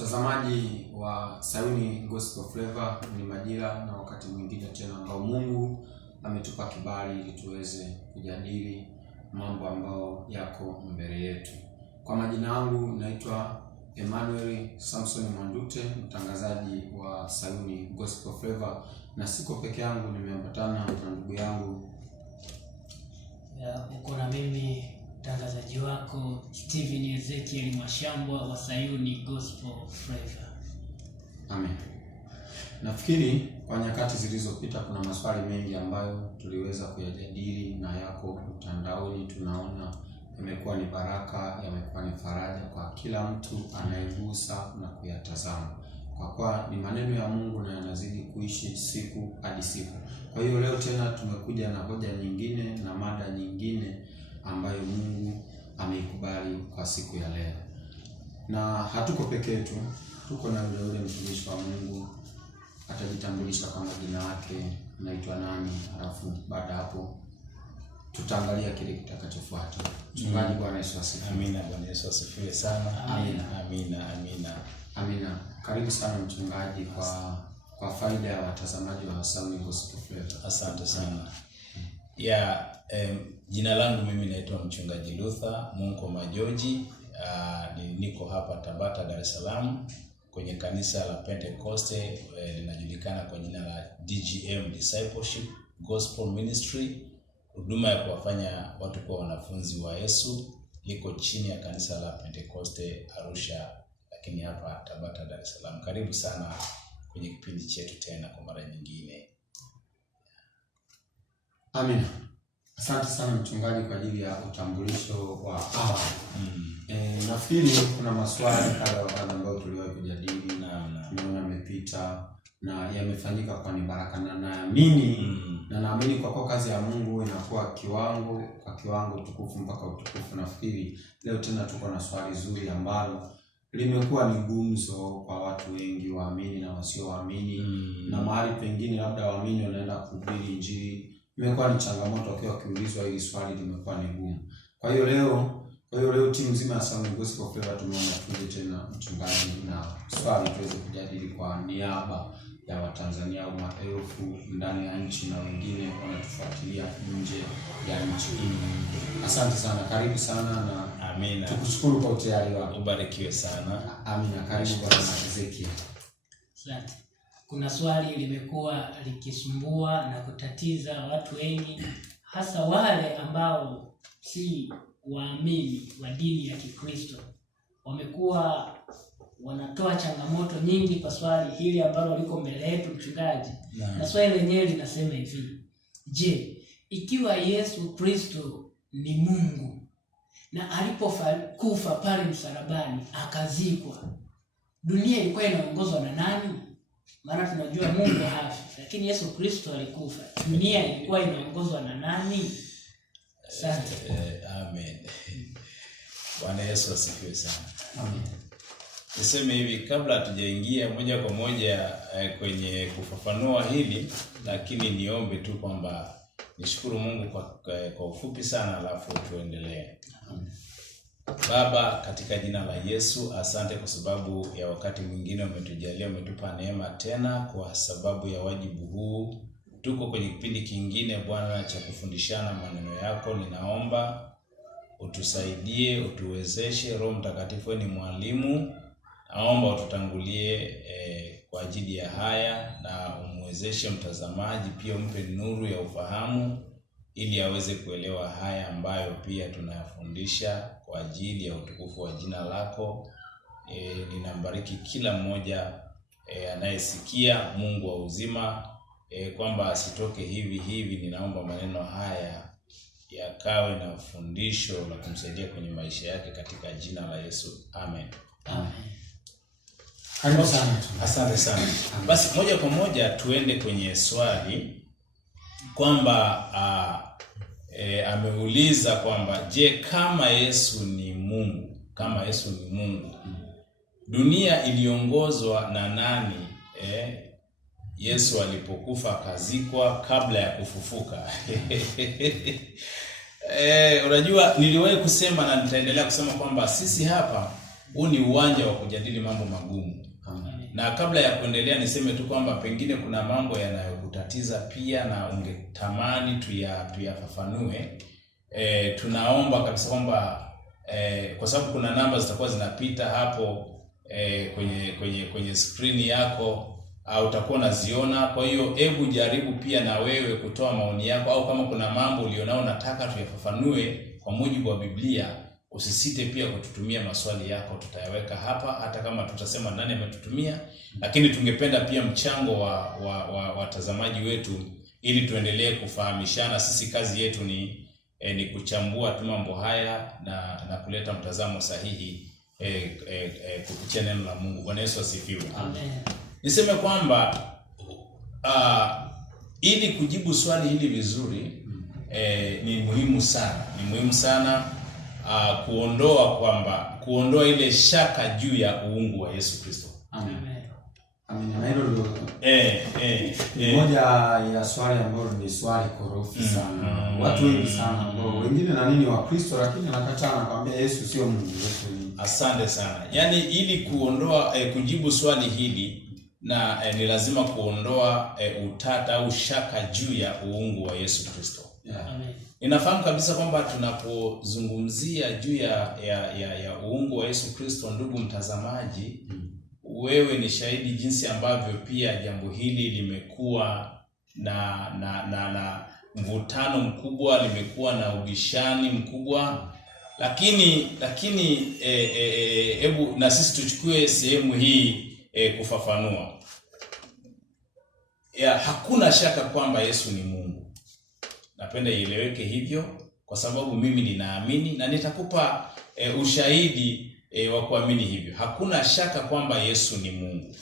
Mtazamaji wa Sayuni Gospel Flavor, ni majira na wakati mwingine tena ambao Mungu ametupa kibali ili tuweze kujadili mambo ambayo yako mbele yetu. Kwa majina yangu naitwa Emmanuel Samson Mwandute, mtangazaji wa Sayuni Gospel Flavor, na siko peke yangu, nimeambatana na ndugu yangu. Uko na mimi mtangazaji wako Steven Ezekiel Mwashambwa wa Sayuni Gospel Flavor. Amen. Nafikiri kwa nyakati zilizopita kuna maswali mengi ambayo tuliweza kuyajadili na yako mtandaoni. Tunaona yamekuwa ni baraka, yamekuwa ni faraja kwa kila mtu anayegusa na kuyatazama, kwa kuwa ni maneno ya Mungu na yanazidi kuishi siku hadi siku. Kwa hiyo leo tena tumekuja na hoja nyingine na mada nyingine ambayo Mungu ameikubali kwa siku ya leo. Na hatuko peke yetu, tuko na yule mtumishi wa Mungu. Atajitambulisha kwa majina yake, anaitwa nani, alafu baada hapo tutaangalia kile kitakachofuata. Mchungaji, Bwana Yesu asifiwe. Amina. Bwana Yesu asifiwe sana. Amina. Karibu sana mchungaji kwa faida ya watazamaji wa Sayuni Gospel Flavor. Asante sana. Jina langu mimi naitwa Mchungaji Luther Munko Majoji. Niko hapa Tabata, Dar es Salaam kwenye kanisa la Pentecoste, linajulikana kwa jina la DGM, Discipleship Gospel Ministry. Huduma ya kuwafanya watu kuwa wanafunzi wa Yesu liko chini ya kanisa la Pentecoste Arusha, lakini hapa Tabata, Dar es Salaam. Karibu sana kwenye kipindi chetu tena kwa mara nyingine. Amina. Asante sana mchungaji kwa ajili ya utambulisho wa awali. Nafikiri kuna maswali kadha wa kadha ambayo tuliwahi kujadili tumeona yamepita na yamefanyika kwa ni baraka, na naamini kwa kazi ya Mungu inakuwa kiwango tukufu mpaka utukufu. Nafikiri leo tena tuko na swali zuri ambalo limekuwa ni gumzo kwa watu wengi, waamini na wasioamini, na mahali pengine labda waamini wanaenda kuhubiri Injili, imekuwa ni changamoto wakiwa kiulizwa hili swali limekuwa ni gumu. Kwa hiyo leo timu nzima ya Sayuni Gospel Flavor tumeona tuje tena mchungaji na swali tuweze kujadili kwa niaba ya Watanzania au maelfu ndani ya nchi na wengine wanatufuatilia nje ya nchi. Asante sana, karibu sana na amina. Tukushukuru kwa utayari wako. Ubarikiwe sana. Amina. Karibu Bwana Ezekiel. Asante. Kuna swali limekuwa likisumbua na kutatiza watu wengi, hasa wale ambao si waamini wa dini ya Kikristo. Wamekuwa wanatoa changamoto nyingi kwa swali hili ambalo liko mbele yetu mchungaji. Na swali lenyewe linasema hivi: je, ikiwa Yesu Kristo ni Mungu na alipokufa pale msalabani akazikwa, dunia ilikuwa inaongozwa na nani? Maana tunajua Mungu hafi, lakini Yesu Kristo alikufa. Dunia ilikuwa inaongozwa na nani? Asante. Amen. Bwana Yesu asifiwe sana. Amen. Niseme hivi kabla hatujaingia moja kwa moja kwenye kufafanua hili, lakini niombe tu kwamba nishukuru Mungu kwa ufupi sana, alafu tuendelee. Baba, katika jina la Yesu, asante kwa sababu ya wakati mwingine umetujalia, umetupa neema tena kwa sababu ya wajibu huu. Tuko kwenye kipindi kingine Bwana cha kufundishana maneno yako. Ninaomba utusaidie, utuwezeshe. Roho Mtakatifu ni mwalimu. Naomba ututangulie kwa ajili ya haya, na umwezeshe mtazamaji pia, umpe nuru ya ufahamu ili aweze kuelewa haya ambayo pia tunayafundisha kwa ajili ya utukufu wa jina lako. Ninambariki kila mmoja anayesikia, Mungu wa uzima, kwamba asitoke hivi. Ninaomba maneno haya yakawe na fundisho la kumsaidia kwenye maisha yake katika jina la Yesu. Amen. Asante sana. Basi moja kwa moja tuende kwenye swali kwamba ameuliza kwamba je, kama Yesu ni Mungu, dunia iliongozwa na nani Yesu alipokufa akazikwa kabla ya kufufuka? Unajua niliwahi kusema na nitaendelea kusema kwamba sisi hapa Huu ni uwanja wa kujadili mambo magumu. Na kabla ya kuendelea niseme tu kwamba pengine kuna mambo yanayokutatiza pia na ungetamani tuyafafanue. Tunaomba kabisa kwamba kwa sababu kuna namba zitakuwa zinapita hapo kwenye screen yako au utakuwa unaziona. Kwa hiyo hebu jaribu pia na wewe kutoa maoni yako, au kama kuna mambo ulionao nataka tuyafafanue kwa mujibu wa Biblia, usisite pia kututumia maswali yako, tutayaweka hapa hata kama tutasema nani ametutumia. Lakini tungependa pia mchango wa watazamaji wetu ili tuendelee kufahamishana. Sisi kazi yetu ni kuchambua tu mambo haya na kuleta mtazamo sahihi kupitia neno la Mungu. Bwana Yesu asifiwe. Amen. Niseme kwamba ili kujibu swali hili vizuri ni muhimu sana kuondoa ile shaka juu ya uungu wa Yesu Kristo. Amen. Na hilo ndio moja ya swali ambalo ni swali korofi sana. Watu wengi sana ambao wengine na nini wa Kristo lakini anakataa na kwambia Yesu sio Mungu. Yesu ni. Asante sana. Yaani ili kujibu swali hili na ni lazima kuondoa utata au shaka juu ya uungu wa Yesu Kristo. Amen. Ninafahamu kabisa kwamba tunapozungumzia juu ya uungu wa Yesu Kristo, ndugu mtazamaji, wewe ni shahidi jinsi ambavyo pia jambo hili limekuwa na mvutano mkubwa, limekuwa na ubishani mkubwa, lakini hebu na sisi tuchukue sehemu hii kufafanua. Hakuna shaka kwamba Yesu ni Mungu. Napenda ieleweke hivyo kwa sababu mimi ninaamini na nitakupa ushahidi wa kuamini hivyo. Hakuna shaka kwamba Yesu ni Mungu.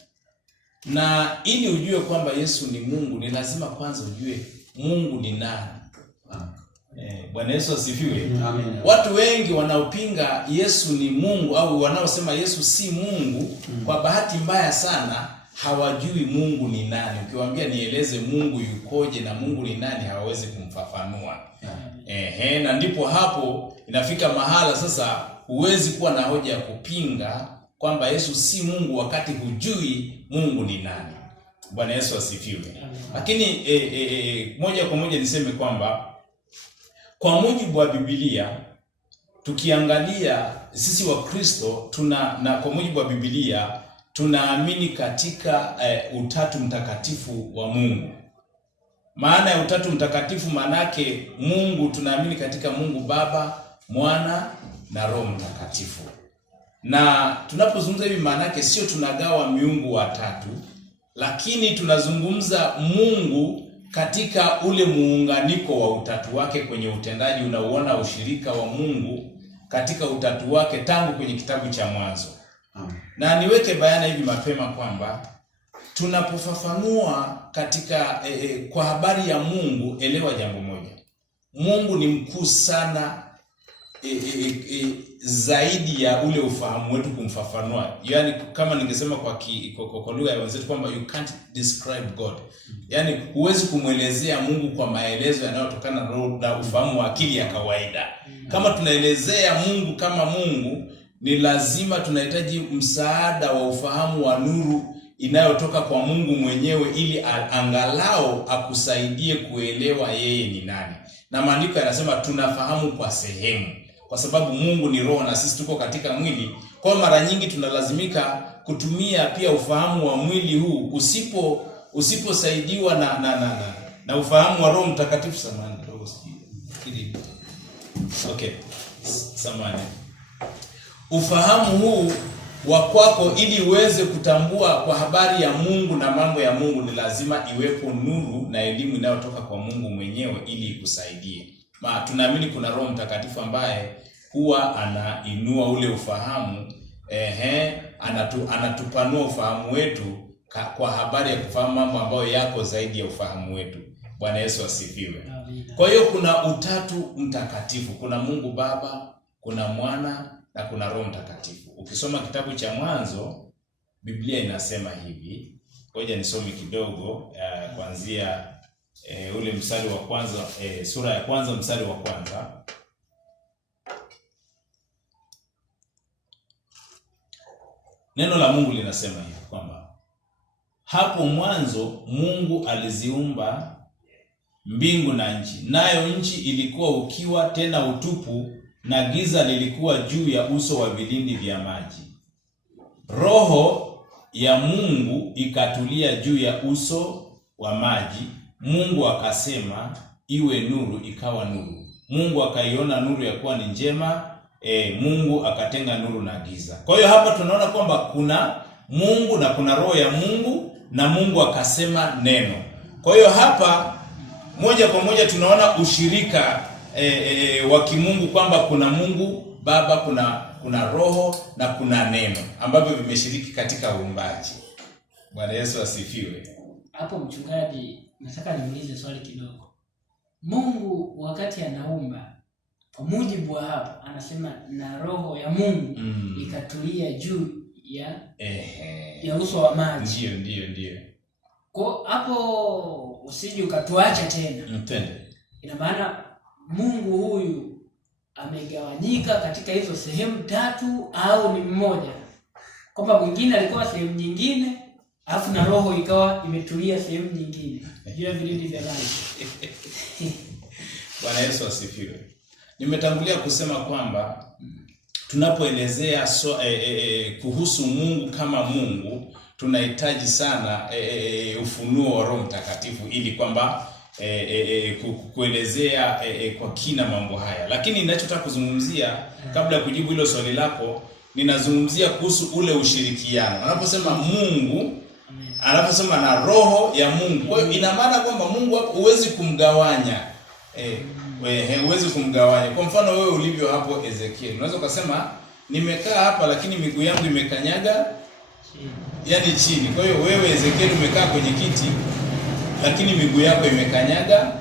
Na ili ujue kwamba Yesu ni Mungu, ni lazima kwanza ujue Mungu ni nani. Bwana Yesu asifiwe. Amen. Watu wengi wanaopinga Yesu ni Mungu au wanaosema Yesu si Mungu, kwa bahati mbaya sana hawajui Mungu ni nani. Ukiwaambia nieleze Mungu yukoje na Mungu ni nani, hawawezi kumfafanua. Na ndipo hapo inafika mahala sasa huwezi kuwa na hoja ya kupinga kwamba Yesu si Mungu wakati hujui Mungu ni nani. Bwana Yesu asifiwe. Lakini moja kwa moja niseme kwamba kwa mujibu wa Biblia, tukiangalia sisi wa Kristo na kwa mujibu wa Biblia tunaamini katika utatu mtakatifu wa Mungu. Maana ya utatu mtakatifu manake Mungu, tunaamini katika Mungu Baba, Mwana na Roho Mtakatifu. Na tunapozungumza hivi manake sio tunagawa miungu watatu, lakini tunazungumza Mungu katika ule muunganiko wa utatu wake kwenye utendaji. Unauona ushirika wa Mungu katika utatu wake tangu kwenye kitabu cha Mwanzo. Na niweke bayana hivi mapema kwamba tunapofafanua katika kwa habari ya Mungu, elewa jambo moja. Mungu ni mkuu sana zaidi ya ule ufahamu wetu kumfafanua. Yaani kama ningesema kwa lugha ya wenzetu kwamba you can't describe God. Yaani huwezi kumwelezea Mungu kwa maelezo yanayotokana na ufahamu wa akili ya kawaida. Kama tunaelezea Mungu kama Mungu, ni lazima tunahitaji msaada wa ufahamu wa nuru inayotoka kwa Mungu mwenyewe ili angalau akusaidie kuelewa yeye ni nani. Na maandiko yanasema tunafahamu kwa sehemu, kwa sababu Mungu ni roho na sisi tuko katika mwili. Kwa mara nyingi tunalazimika kutumia pia ufahamu wa mwili huu usiposaidiwa na ufahamu wa Roho Mtakatifu. Ufahamu huu wa kwako ili uweze kutambua kwa habari ya Mungu na mambo ya Mungu, ni lazima iwepo nuru na elimu inayotoka kwa Mungu mwenyewe ili ikusaidie. Tunaamini kuna Roho Mtakatifu ambaye huwa anainua ule ufahamu, anatupanua ufahamu wetu kwa habari ya kufahamu mambo ambayo yako zaidi ya ufahamu wetu. Bwana Yesu asifiwe. Kwa hiyo kuna utatu mtakatifu, kuna Mungu Baba, kuna Mwana na kuna Roho Mtakatifu. Ukisoma kitabu cha Mwanzo, Biblia inasema hivi. Ngoja nisome kidogo kuanzia ule mstari wa kwanza, sura ya kwanza mstari wa kwanza. Neno la Mungu linasema hivi kwamba hapo mwanzo Mungu aliziumba mbingu na nchi, nayo nchi ilikuwa ukiwa tena utupu, na giza lilikuwa juu ya uso wa vilindi vya maji. Roho ya Mungu ikatulia juu ya uso wa maji. Mungu akasema iwe nuru, ikawa nuru. Mungu akaiona nuru ya kuwa ni njema. Mungu akatenga nuru na giza. Kwa hiyo hapa tunaona kwamba kuna Mungu na kuna roho ya Mungu, na Mungu akasema neno. Kwa hiyo hapa moja kwa moja tunaona ushirika wa kimungu, kwamba kuna Mungu Baba, kuna roho na kuna neno ambavyo vimeshiriki katika uumbaji. Bwana Yesu asifiwe. Hapo mchungaji, nataka niulize swali kidogo. Mungu wakati anaumba, kwa mujibu wa hapo anasema na roho ya Mungu ikatulia juu ya uso wa maji. Ndio. Kwa hapo usije ukatuacha tena. Ina maana Mungu huyu amegawanyika katika hizo sehemu tatu, au ni mmoja? Kwamba mwingine alikuwa sehemu nyingine, alafu na roho ikawa imetulia sehemu nyingine juu ya vilindi vya maji. Bwana Yesu asifiwe. Nimetangulia kusema kwamba tunapoelezea kuhusu Mungu kama Mungu, tunahitaji sana ufunuo wa Roho Mtakatifu ili kwamba kuelezea kwa kina mambo haya. Lakini ninachotaka kuzungumzia kabla ya kujibu hilo swali lako, ninazungumzia kuhusu ule ushirikiano. Anaposema Mungu, anaposema na roho ya Mungu, kwa hiyo ina maana kwamba Mungu hapo huwezi kumgawanya. Huwezi kumgawanya. Kwa mfano wewe ulivyo hapo Ezekiel, unaweza ukasema nimekaa hapa lakini miguu yangu imekanyaga yani chini. Kwa hiyo wewe Ezekiel umekaa kwenye kiti lakini miguu yako imekanyaga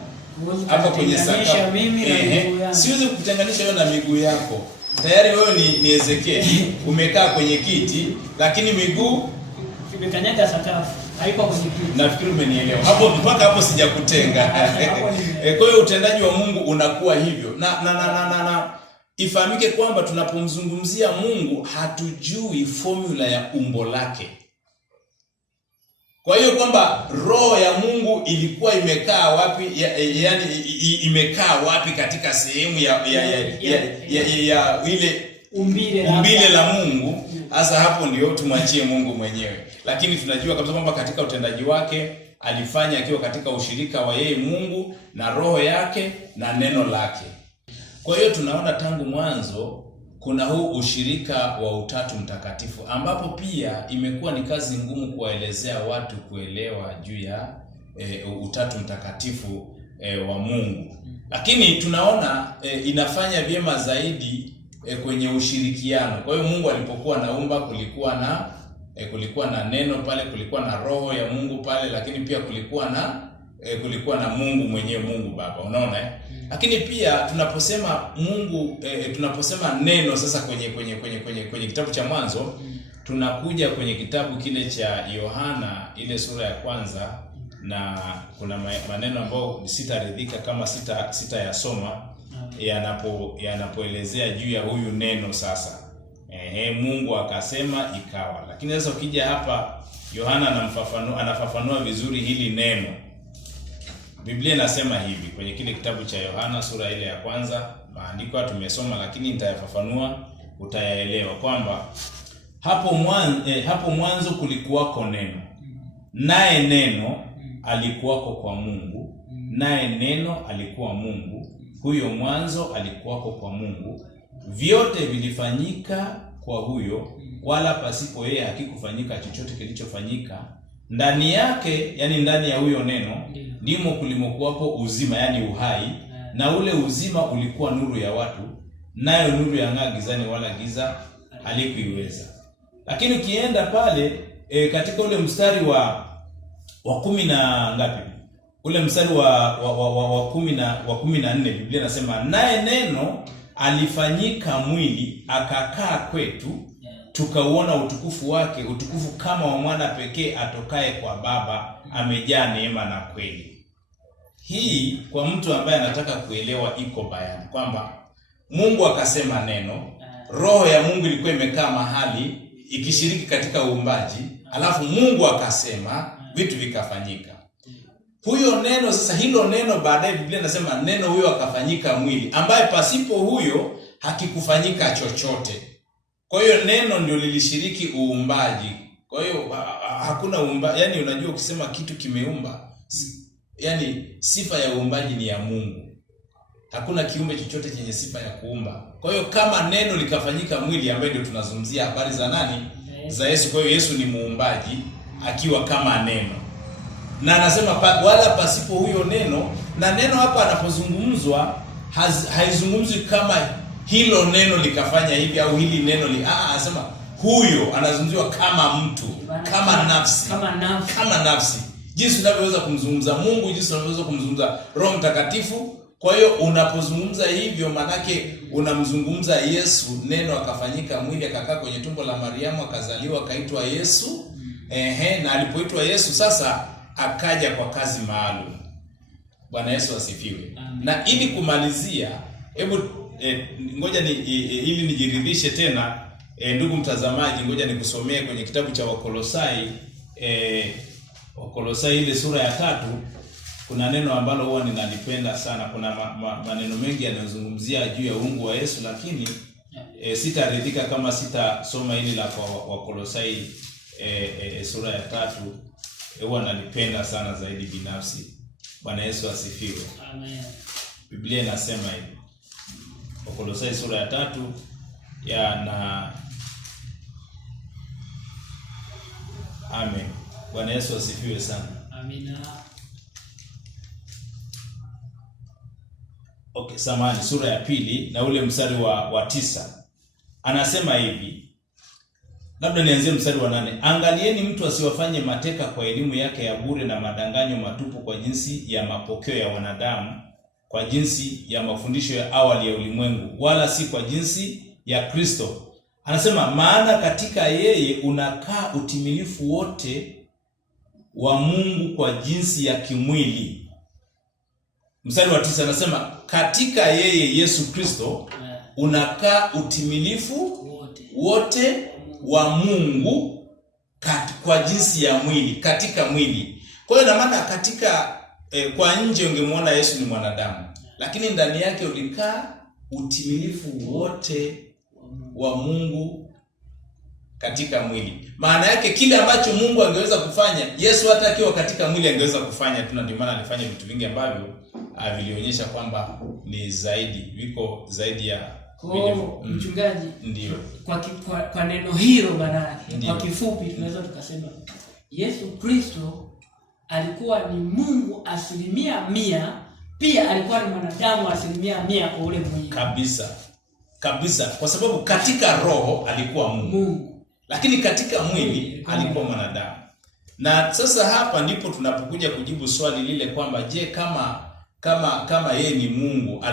hapa kwenye sakafu. Siwezi kukutenganisha wewe na miguu yako. Tayari wewe ni Ezekiel, umekaa kwenye kiti lakini miguu imekanyaga sakafu. Haiko kwenye kiti. Nafikiri umenielewa. Hapo mpaka hapo sijakutenga. Kwa hiyo utendaji wa Mungu unakuwa hivyo. Na ifahamike kwamba tunapomzungumzia Mungu hatujui formula ya umbo lake. Kwa hiyo kwamba roho ya Mungu ilikuwa imekaa wapi, yani imekaa wapi katika sehemu ya ile umbile la Mungu, hasa hapo ndio tumwachie Mungu mwenyewe. Lakini tunajua kabisa kwamba katika utendaji wake alifanya akiwa katika ushirika wa yeye Mungu na roho yake na neno lake. Kwa hiyo tunaona tangu mwanzo kuna huu ushirika wa Utatu Mtakatifu, ambapo pia imekuwa ni kazi ngumu kuwaelezea watu kuelewa juu ya Utatu Mtakatifu wa Mungu. Lakini tunaona inafanya vyema zaidi kwenye ushirikiano. Kwa hiyo Mungu alipokuwa naumba kulikuwa na neno pale, kulikuwa na roho ya Mungu pale, lakini pia kulikuwa na Mungu mwenyewe, Mungu Baba. Unaona Lakini pia tunaposema Mungu tunaposema neno sasa kwenye kitabu cha Mwanzo, tunakuja kwenye kitabu kile cha Yohana ile sura ya kwanza, na kuna maneno ambayo sitaridhika kama sitayasoma yanapoelezea juu ya huyu neno sasa. Mungu akasema ikawa. Lakini sasa ukija hapa Yohana anafafanua vizuri hili neno. Biblia inasema hivi kwenye kile kitabu cha Yohana sura ile ya kwanza, maandiko tumesoma lakini nitayafafanua utayaelewa, kwamba hapo mwanzo kulikuwako neno, naye neno alikuwako kwa Mungu, naye neno alikuwa Mungu. Huyo mwanzo alikuwako kwa Mungu. Vyote vilifanyika kwa huyo, wala pasipo yeye hakikufanyika chochote kilichofanyika. Ndani yake, yani ndani ya huyo neno, ndimo kulimokuwapo uzima, yani uhai, na ule uzima ulikuwa nuru ya watu, nayo nuru yang'aa gizani, wala giza halikuiweza. Lakini ukienda pale katika ule mstari wa 10 na ngapi? Ule mstari wa 14, Biblia inasema naye neno alifanyika mwili akakaa kwetu, tukauona utukufu wake, utukufu kama wa mwana pekee atokaye kwa Baba, amejaa neema na kweli. Hii kwa mtu ambaye anataka kuelewa iko bayani kwamba Mungu akasema neno, roho ya Mungu ilikuwa imekaa mahali ikishiriki katika uumbaji, alafu Mungu akasema vitu vikafanyika. Huyo neno sasa, hilo neno baadaye Biblia inasema neno huyo akafanyika mwili, ambaye pasipo huyo hakikufanyika chochote. Kwa hiyo neno ndio lilishiriki uumbaji. Kwa hiyo hakuna yani unajua ukisema kitu kimeumba, yani sifa ya uumbaji ni ya Mungu. Hakuna kiumbe chochote chenye sifa ya kuumba. Kwa hiyo kama neno likafanyika mwili, ambaye ndio tunazungumzia habari za nani? Za Yesu. Kwa hiyo Yesu ni muumbaji akiwa kama neno. Na anasema wala pasipo huyo neno, na neno hapa anapozungumzwa haizungumzwi kama hilo neno likafanya hivi au hili neno anasema huyo anazungumziwa kama mtu, kama nafsi. Jinsi unavyoweza kumzungumza Mungu, jinsi unavyoweza kumzungumza Roho Mtakatifu. Kwa hiyo unapozungumza hivyo, manake unamzungumza Yesu. Neno akafanyika mwili, akakaa kwenye tumbo la Mariamu, akazaliwa, akaitwa Yesu. Na alipoitwa Yesu sasa akaja kwa kazi maalum. Bwana Yesu asifiwe. Na ili kumalizia, hebu ngoja ili nijiridhishe tena, ndugu mtazamaji, ngoja nikusomee kwenye kitabu cha Wakolosai, Wakolosai ile sura ya 3. Kuna neno ambalo huwa ninalipenda sana. Kuna maneno mengi yanayozungumzia juu ya uungu wa Yesu, lakini sitaridhika kama sitasoma hili la Wakolosai sura ya 3. Huwa nalipenda sana zaidi binafsi. Bwana Yesu asifiwe. Amen. Biblia inasema hivi. Wakolosai sura ya 3 na Amen. Bwana Yesu asifiwe sana. Amina. Okay, samahani, sura ya 2 na ule mstari wa 9. Anasema hivi. Labda nianzie mstari wa 8. Angalieni mtu asiwafanye mateka kwa elimu yake ya bure na madanganyo matupu, kwa jinsi ya mapokeo ya wanadamu, kwa jinsi ya mafundisho ya awali ya ulimwengu, wala si kwa jinsi ya Kristo. Anasema maana katika yeye unakaa utimilifu wote wa Mungu kwa jinsi ya kimwili. Mstari wa 9 anasema katika yeye Yesu Kristo unakaa utimilifu wote wa Mungu kwa jinsi ya mwili, katika mwili. Kwa hiyo na maana katika kwa nje ungemwona Yesu ni mwanadamu, lakini ndani yake ulikaa utimilifu wote wa Mungu katika mwili. Maana yake kile ambacho Mungu angeweza kufanya, Yesu hata akiwa katika mwili angeweza kufanya tu, na ndio maana alifanya vitu vingi ambavyo vilionyesha kwamba ni zaidi, viko zaidi ya mchungaji. Ndio. Kwa neno hilo maana kwa kifupi tunaweza tukasema Yesu Kristo alikuwa ni Mungu 100%, pia alikuwa ni mwanadamu 100% kwa ule mwili. Kabisa. Kwa sababu katika roho alikuwa Mungu. Lakini katika mwili alikuwa mwanadamu. Na sasa hapa ndipo tunapokuja kujibu swali lile kwamba je, kama yeye ni Mungu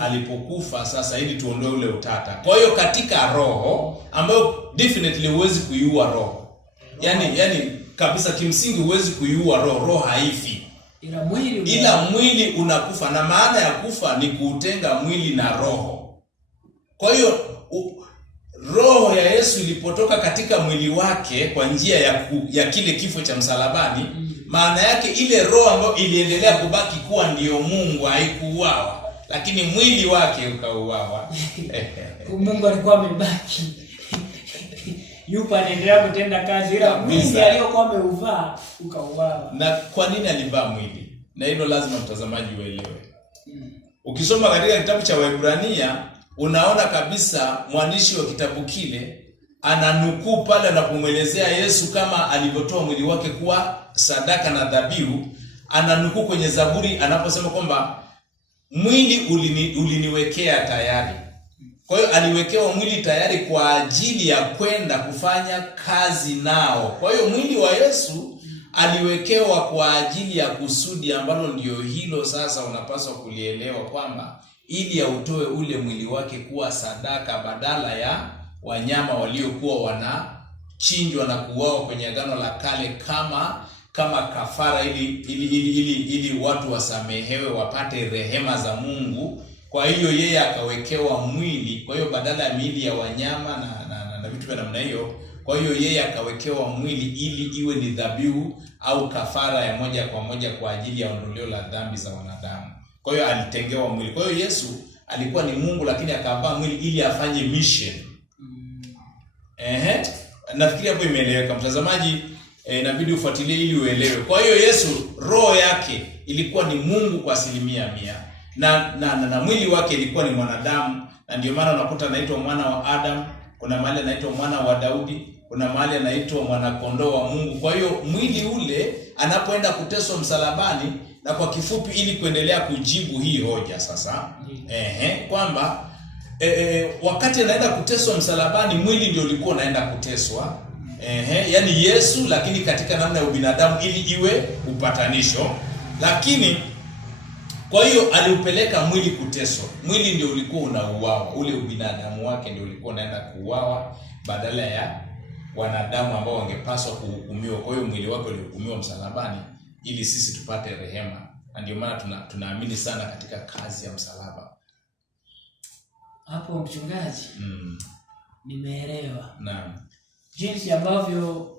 alipokufa sasa, ili tuondoe ule utata. Kwa hiyo katika roho, ambayo definitely huwezi kuiua roho. Yaani kabisa kimsingi huwezi kuiua roho. Roho haifi. Ila mwili unakufa, na maana ya kufa ni kuutenga mwili na roho. Kwa hiyo roho ya Yesu ilipotoka katika mwili wake kwa njia ya kile kifo cha msalabani, maana yake ile roho ambayo iliendelea kubaki kuwa ndiyo Mungu haikuuawa, lakini mwili wake ukauawa. Mungu alikuwa amebaki. Yupo anaendelea kutenda kazi, ila mwili aliyokuwa ameuvaa ukauawa. Na kwa nini alivaa mwili? Na hilo lazima mtazamaji uelewe. Ukisoma katika kitabu cha Waebrania, unaona kabisa mwandishi wa kitabu kile ananukuu pale anapomwelezea Yesu kama alivyotoa mwili wake kuwa sadaka na dhabihu. Ananukuu kwenye Zaburi anaposema kwamba mwili uliniwekea tayari. Kwa hiyo aliwekewa mwili tayari kwa ajili ya kwenda kufanya kazi nao. Kwa hiyo mwili wa Yesu aliwekewa kwa ajili ya kusudi ambalo ndio hilo sasa unapaswa kulielewa, kwamba ili autoe ule mwili wake kuwa sadaka badala ya wanyama waliokuwa wanachinjwa na kuuawa kwenye Agano la Kale kama kafara, ili watu wasamehewe, wapate rehema za Mungu. Kwa hiyo yeye akawekewa mwili. Kwa hiyo badala ya miili ya wanyama na vitu vya namna hiyo. Kwa hiyo yeye akawekewa mwili ili iwe ni dhabihu au kafara ya moja kwa moja kwa ajili ya ondoleo la dhambi za wanadamu. Kwa hiyo alitengewa mwili. Kwa hiyo Yesu alikuwa ni Mungu lakini akavaa mwili ili afanye mission. Nafikiri hapo imeeleweka mtazamaji, inabidi ufuatilie ili uelewe. Kwa hiyo Yesu roho yake ilikuwa ni Mungu kwa 100%. Na mwili wake ilikuwa ni mwanadamu, na ndio maana unakuta anaitwa mwana wa Adam, kuna mahali anaitwa mwana wa Daudi, kuna mahali anaitwa mwana kondoo wa Mungu. Kwa hiyo mwili ule anapoenda kuteswa msalabani, na kwa kifupi ili kuendelea kujibu hii hoja sasa, kwamba wakati anaenda kuteswa msalabani mwili ndio ulikuwa unaenda kuteswa. Yani Yesu lakini katika namna ya ubinadamu ili iwe upatanisho. Lakini kwa hiyo aliupeleka mwili kuteswa. Mwili ndio ulikuwa unauawa, ule ubinadamu wake ndio ulikuwa unaenda kuuawa badala ya wanadamu ambao wangepaswa kuhukumiwa. Kwa hiyo mwili wake ulihukumiwa msalabani ili sisi tupate rehema. Na ndio maana tunaamini sana katika kazi ya msalaba. Hapo mchungaji, nimeelewa. Naam. Jinsi ambavyo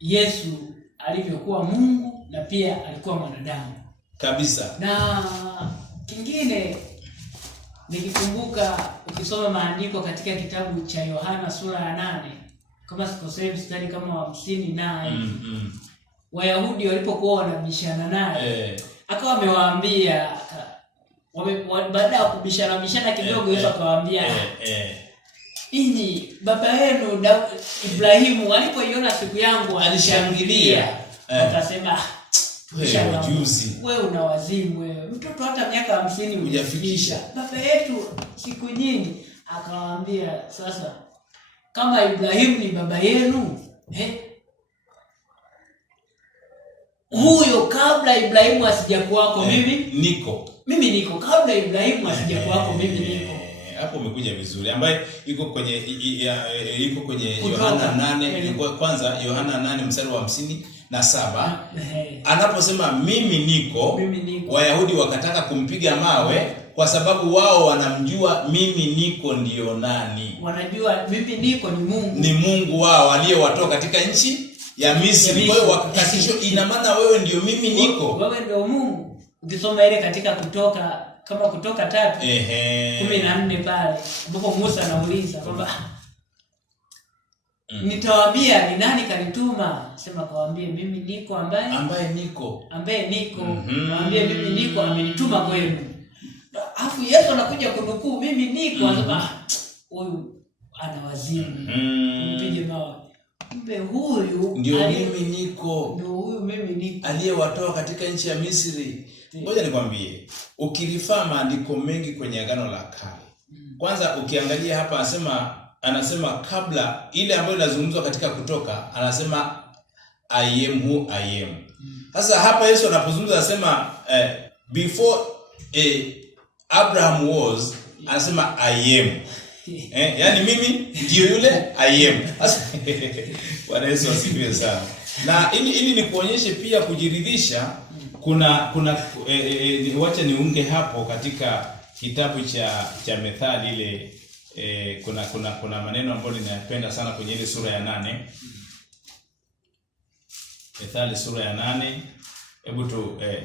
Yesu alivyokuwa Mungu na pia alikuwa mwanadamu. Kabisa. Na kingine nikikumbuka ukisoma maandiko katika kitabu cha Yohana sura ya 8, kama sikosei mstari kama 50 Wayahudi walipokuwa wanabishana naye, akawa amewaambia baada ya kubishana kidogo, Yesu akawaambia Inyi baba yenu Ibrahimu alipoiona siku yangu alishangilia. Akasema wewe una wazimu wewe. Mtoto hata miaka 50 hujafikisha. Baba yetu siku nyingi. Akawaambia sasa kama Ibrahimu ni baba yenu, huyo kabla Ibrahimu asijakuwako mimi niko kabla Ibrahimu asijakuwako mimi niko. Hapo umekuja vizuri, ambaye iko kwenye Yohana 8, kwanza Yohana 8 mstari wa 57. Anaposema mimi niko, Wayahudi wakataka kumpiga mawe kwa sababu wao wanamjua mimi niko ndio nani. Wanajua mimi niko ni Mungu. Ni Mungu wao aliyewatoa katika nchi ya Misri. Kwa hiyo wakakatishwa, ina maana wewe ndio mimi niko. Wewe ndio Mungu. Ukisoma ile katika Kutoka 3:14 pale ambapo Musa anauliza kwamba nitawaambia ni nani kanituma, sema kawaambie mimi niko ambaye niko. Kawaambie mimi niko amenituma kwenu. Alafu Yesu anakuja kunukuu mimi niko, anasema huyu ana wazimu. Mpige mawe. Mbe huyu ndio mimi niko. Ndio huyu mimi niko aliyewatoa katika nchi ya Misri. Ngoja nikwambie, ukirifaa maandiko mengi kwenye Agano la Kale. Kwanza ukiangalia hapa anasema kabla ile ambayo inazungumzwa katika Kutoka, anasema I am who I am. Sasa hapa Yesu anapozungumza anasema before Abraham was, anasema I am. Yani mimi ndio yule I am. Bwana Yesu asifiwe sana. Na ili ni kuonyeshe pia kujiridhisha, wacha niunge hapo katika kitabu cha Methali ile, kuna maneno ambayo ninayapenda sana kwenye ile sura ya 8. Methali sura ya 8. Hebu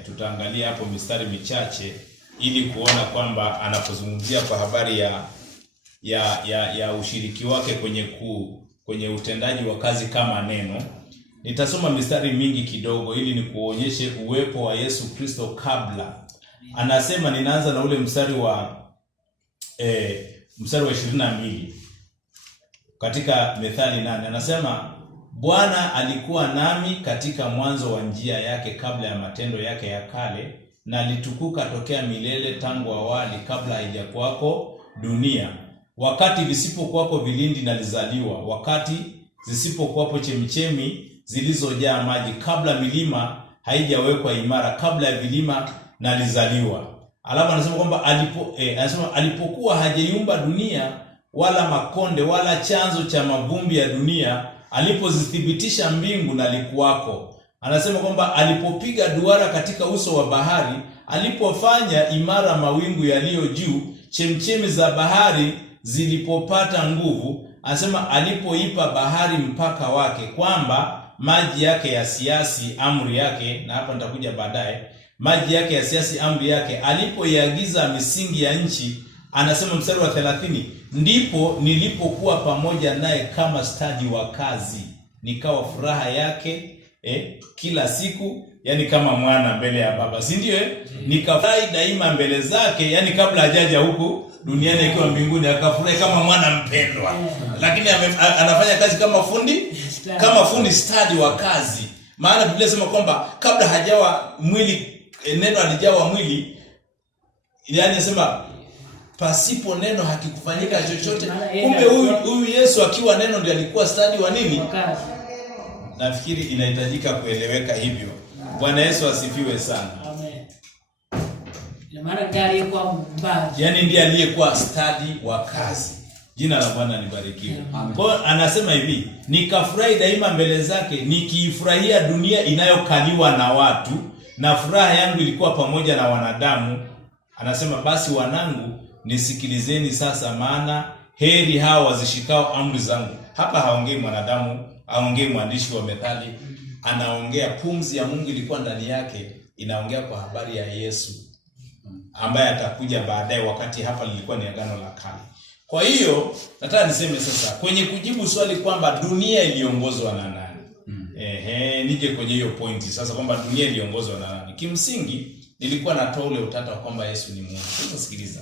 tutaangalia hapo mistari michache ili kuona kwamba anapozungumzia kwa habari ya ushiriki wake kwenye utendaji wa kazi kama neno. Nitasoma mistari mingi kidogo ili nikuonyeshe uwepo wa Yesu Kristo kabla. Anasema, ninaanza na ule mstari wa 22 katika Methali 8. Anasema, Bwana alikuwa nami katika mwanzo wa njia yake kabla ya matendo yake ya kale, na alitukuka tokea milele tangu awali kabla haijakuwako dunia. Wakati visipokuwapo vilindi nalizaliwa, wakati zisipokuwapo chemichemi zilizojaa maji, kabla milima haijawekwa imara, kabla ya vilima nalizaliwa. Alafu anasema kwamba alipokuwa hajaiumba dunia wala makonde wala chanzo cha mavumbi ya dunia, alipozithibitisha mbingu nalikuwako. Anasema kwamba alipopiga duara katika uso wa bahari, alipofanya imara mawingu yaliyo juu, chemchemi za bahari zilipopata nguvu, anasema alipoipa bahari mpaka wake, kwamba maji yake yasiasi amri yake, na hapa nitakuja baadaye, maji yake yasiasi amri yake, alipoiagiza misingi ya nchi. Anasema mstari wa 30, ndipo nilipokuwa pamoja naye kama stadi wa kazi, nikawa furaha yake kila siku, yani kama mwana mbele ya baba, si ndio? Nikafurahi daima mbele zake, yani kabla hajaja huku duniani akiwa mbinguni akafurahi kama mwana mpendwa. Lakini anafanya kazi kama fundi stadi wa kazi. Maana Biblia inasema kwamba kabla hajawa mwili, neno alijawa mwili, yani inasema pasipo neno hakikufanyika chochote. Kumbe huyu Yesu akiwa neno ndiye alikuwa stadi wa nini? Nafikiri inahitajika kueleweka hivyo. Bwana Yesu asifiwe sana. Amen. Maana gari kwa mbaji, yani ndiye aliyekuwa stadi wa kazi. Jina la Bwana libarikiwe. Kwa anasema hivi, nikafurahi daima mbele zake, nikiifurahia dunia inayokaliwa na watu, na furaha yangu ilikuwa pamoja na wanadamu. Anasema basi wanangu, nisikilizeni sasa, maana heri hao wazishikao amri zangu. Hapa haongei mwanadamu, haongei mwandishi wa methali, anaongea pumzi ya Mungu ilikuwa ndani yake, inaongea kwa habari ya Yesu ambaye atakuja baadaye, wakati hapa lilikuwa ni agano la kale. Kwa hiyo nataka niseme sasa kwenye kujibu swali kwamba dunia iliongozwa na nani? Nije kwenye hiyo pointi sasa kwamba dunia iliongozwa na nani. Kimsingi nilikuwa natoa ule utata kwamba Yesu ni Mungu. Sasa sikiliza.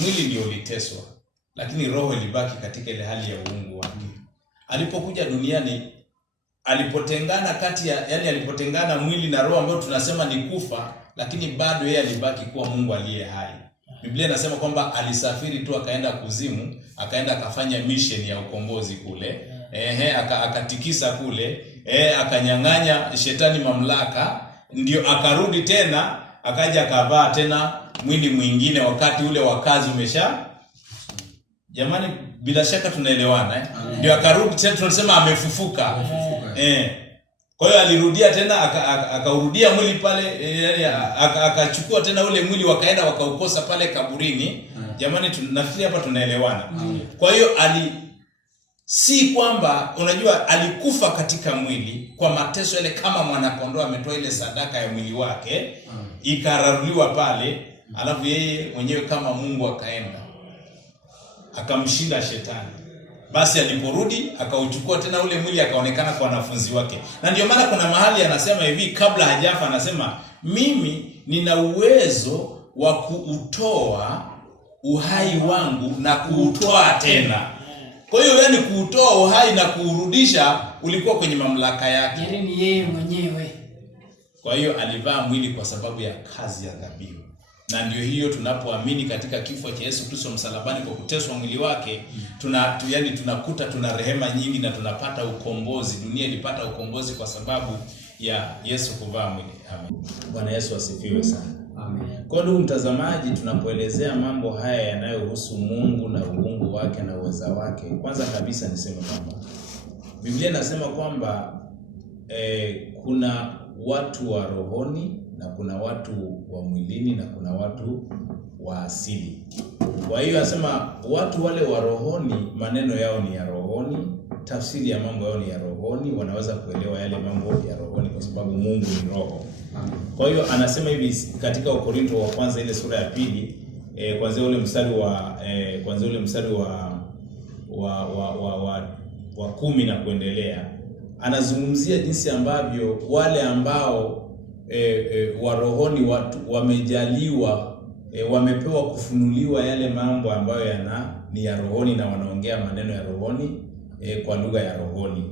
Mwili ndio uliteswa, lakini roho ilibaki katika ile hali ya uungu wake. Alipokuja duniani, alipotengana alipotengana mwili na roho ambayo tunasema ni kufa, lakini bado yeye alibaki kuwa Mungu aliye hai. Biblia inasema kwamba alisafiri tu akaenda kuzimu, akaenda akafanya mission ya ukombozi kule. Akatikisa kule, akanyang'anya shetani mamlaka, ndio akarudi tena, akaja akavaa tena mwili mwingine wakati ule wakazi umesha. Jamani, bila shaka tunaelewana Ndio akarudi tena, tunasema amefufuka. Kwa hiyo alirudia tena akaurudia mwili pale, akachukua tena ule mwili wakaenda wakaukosa pale kaburini. Jamani, nafikiri hapa tunaelewana. Kwa hiyo si kwamba unajua alikufa katika mwili kwa mateso yale, kama mwanakondoo ametoa ile sadaka ya mwili wake ikararuliwa pale, alafu yeye mwenyewe kama Mungu akaenda akamshinda shetani. Basi aliporudi akauchukua tena ule mwili akaonekana kwa wanafunzi wake. Na ndio maana kuna mahali anasema hivi kabla hajafa, anasema mimi nina uwezo wa kuutoa uhai wangu na kuutoa tena. Kwa hiyo yani kuutoa uhai na kuurudisha ulikuwa kwenye mamlaka yake. Yaani ni yeye mwenyewe. Kwa hiyo alivaa mwili kwa sababu ya kazi ya dhabihu. Na ndio hiyo tunapoamini katika kifo cha Yesu Kristo msalabani kwa kuteswa mwili wake, tunakuta tuna rehema nyingi na tunapata ukombozi. Dunia ilipata ukombozi kwa sababu ya Yesu kuvaa mwili. Amen. Bwana Yesu asifiwe sana. Amen. Kwa ndugu mtazamaji, tunapoelezea mambo haya yanayohusu Mungu na uungu wake na uweza wake, kwanza kabisa niseme kwamba Biblia inasema kwamba kuna watu wa rohoni na kuna watu wa mwilini na kuna watu wa asili. Kwa hiyo anasema watu wale wa rohoni, maneno yao ni ya rohoni, tafsiri ya mambo yao ni ya rohoni, wanaweza kuelewa yale mambo ya rohoni kwa sababu Mungu ni roho. Kwa hiyo anasema hivi katika Wakorintho wa kwanza ile sura ya 2, kuanzia ule mstari wa 10 na kuendelea, anazungumzia jinsi ambavyo wale ambao wa rohoni watu wamejaliwa, wamepewa kufunuliwa yale mambo ambayo ni ya rohoni na wanaongea maneno ya rohoni kwa lugha ya rohoni.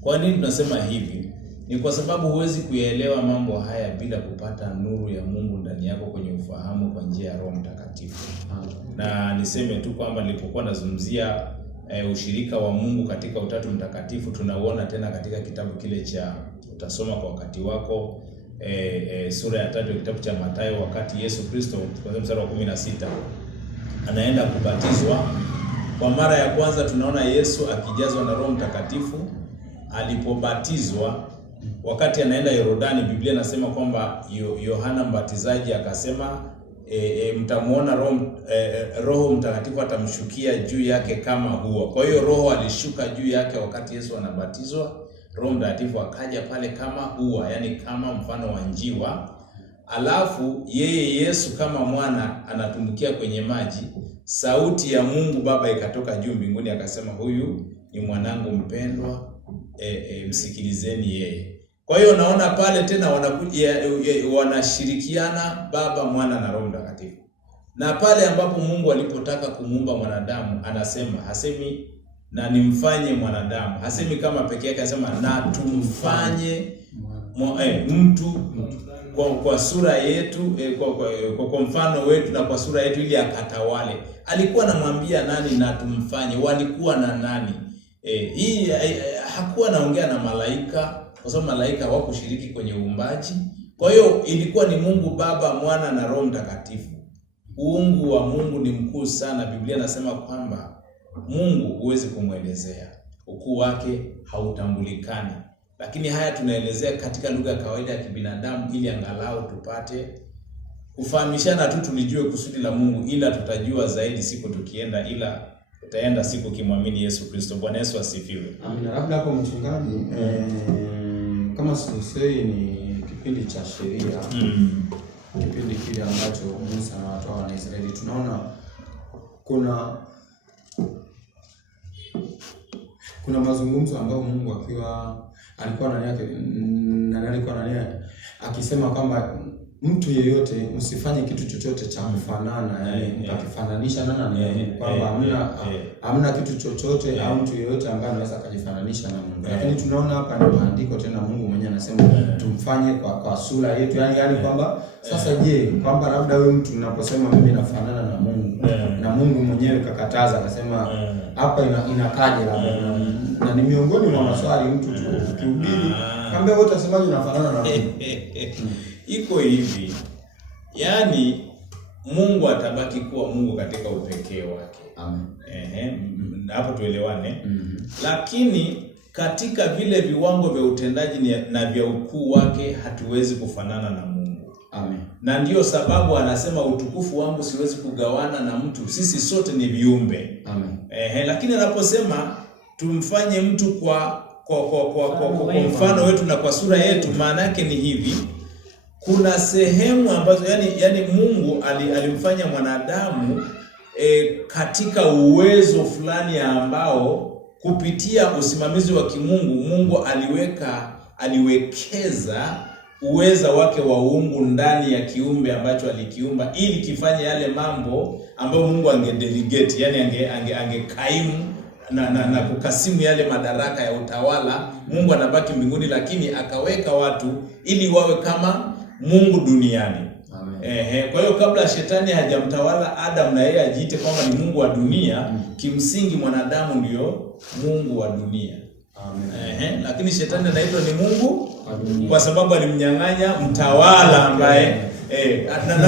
Kwa nini tunasema hivi? Ni kwa sababu huwezi kuyaelewa mambo haya bila kupata nuru ya Mungu ndani yako kwenye ufahamu kwa njia ya Roho Mtakatifu. Na niseme tu kwamba nilipokuwa nazungumzia ushirika wa Mungu katika Utatu Mtakatifu, tunauona tena katika kitabu kile cha utasoma kwa wakati wako, sura ya 3 kitabu cha Mathayo, wakati Yesu Kristo kwa mstari wa 16 anaenda kubatizwa kwa mara ya kwanza. Tunaona Yesu akijazwa na Roho Mtakatifu alipobatizwa. Wakati anaenda Yordani, Biblia inasema kwamba Yohana Mbatizaji akasema mtamuona Roho Mtakatifu atamshukia juu yake kama hua. Kwa hiyo Roho alishuka juu yake wakati Yesu anabatizwa. Roho Mtakatifu akaja pale kama hua, yani kama mfano wa njiwa. Alafu yeye Yesu kama mwana anatumbukia kwenye maji. Sauti ya Mungu Baba ikatoka juu mbinguni akasema, huyu ni mwanangu mpendwa, msikilizeni yeye. Kwa hiyo naona pale tena wanashirikiana Baba, Mwana na Roho Mtakatifu. Na pale ambapo Mungu alipotaka kumuumba mwanadamu, anasema, hasemi na nimfanye mwanadamu, hasemi kama pekee yake, anasema na tumfanye mtu kwa sura yetu, kwa mfano wetu na kwa sura yetu, ili akatawale. Alikuwa anamwambia nani na tumfanye? Walikuwa na nani? Hii hakuwa naongea na malaika, kwa sababu malaika hawakushiriki kwenye uumbaji. Kwa hiyo ilikuwa ni Mungu Baba, Mwana na Roho Mtakatifu. Uungu wa Mungu ni mkuu sana. Biblia nasema kwamba Mungu huwezi kumwelezea, ukuu wake hautambulikani. Lakini haya tunaelezea katika lugha ya kawaida ya kibinadamu, ili angalau tupate kufahamishana tu, tulijue kusudi la Mungu, ila tutajua zaidi siku tukienda, ila tutaenda siku kimwamini Yesu Kristo. Bwana Yesu asifiwe. Amina. Labda hapo mchungaji, kama sikosei ni kipindi cha sheria, kipindi kile ambacho Musa na watu wa Israeli, tunaona kuna mazungumzo ambayo Mungu alikuwa ndani yake akisema kwamba mtu yeyote msifanye kitu chochote cha kufanana, yani mtakifananisha na nani, kwamba hamna kitu chochote au mtu yeyote ambaye anaweza kujifananisha na Mungu. Lakini tunaona hapa ni maandiko tena, Mungu mwenyewe anasema tumfanye kwa sura yetu, yani kwamba sasa, je, kwamba labda wewe mtu unaposema mimi nafanana na Mungu, na Mungu mwenyewe kakataza akasema hapa inakaje? Labda na ni miongoni mwa maswali mtu tukihubiri kambe wote wasemaje unafanana na Mungu. Iko hivi, yani Mungu atabaki kuwa Mungu katika upekee wake. Amen. Hapo tuelewane. Lakini katika vile viwango vya utendaji na vya ukuu wake hatuwezi kufanana na Mungu. Amen. Na ndiyo sababu anasema utukufu wangu siwezi kugawana na mtu. Sisi sote ni viumbe. Amen. Lakini anaposema tumfanye mtu kwa mfano wetu na kwa sura yetu, maana yake ni hivi, kuna sehemu ambazo yani Mungu alimfanya mwanadamu katika uwezo fulani ambao kupitia usimamizi wa kimungu, Mungu aliwekeza uweza wake wa uungu ndani ya kiumbe ambacho alikiumba, ili kifanye yale mambo ambayo Mungu angedelegate, yani angekaimu na kukasimu yale madaraka ya utawala. Mungu anabaki mbinguni, lakini akaweka watu ili wawe kama Mungu duniani. Amen. Kwa hiyo kabla shetani hajamtawala Adam na yeye ajiite kwamba ni Mungu wa dunia, kimsingi mwanadamu ndio Mungu wa dunia. Amen. Lakini shetani anaitwa ni Mungu kwa sababu alimnyang'anya mtawala ambaye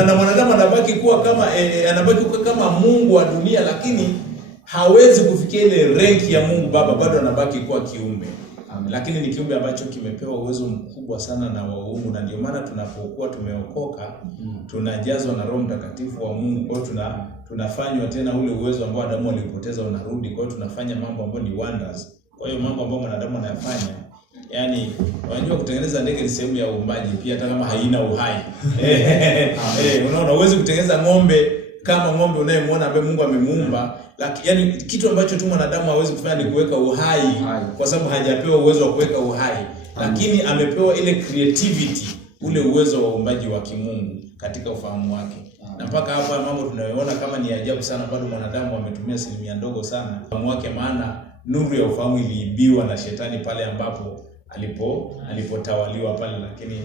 na mwanadamu anabaki kuwa kama Mungu wa dunia, lakini hawezi kufikia ile rank ya Mungu Baba, bado anabaki kuwa kiumbe. Lakini ni kiumbe ambacho kimepewa uwezo mkubwa sana na wa uungu, na ndio maana tunapokuwa tumeokoka tunajazwa na Roho Mtakatifu wa Mungu. Kwa hiyo tunafanywa tena ule uwezo ambao Adamu alipoteza unarudi. Kwa hiyo tunafanya mambo ambayo ni wonders. Kwa hiyo mambo ambayo mwanadamu anayafanya, yani unajua kutengeneza ndege ni sehemu ya uumbaji pia, hata kama haina uhai. Unaona, huwezi kutengeneza ng'ombe kama ng'ombe unayemwona ambaye Mungu amemuumba. Yani kitu ambacho tu mwanadamu hawezi kufanya ni kuweka uhai, kwa sababu hajapewa uwezo wa kuweka uhai. Lakini amepewa ile creativity, ule uwezo wa uumbaji wa kimungu katika ufahamu wake. Na mpaka hapa mambo tunayoona kama ni ajabu sana, bado mwanadamu ametumia asilimia ndogo sana ufahamu wake, maana nuru ya ufahamu iliibiwa na shetani pale ambapo alipotawaliwa pale. Lakini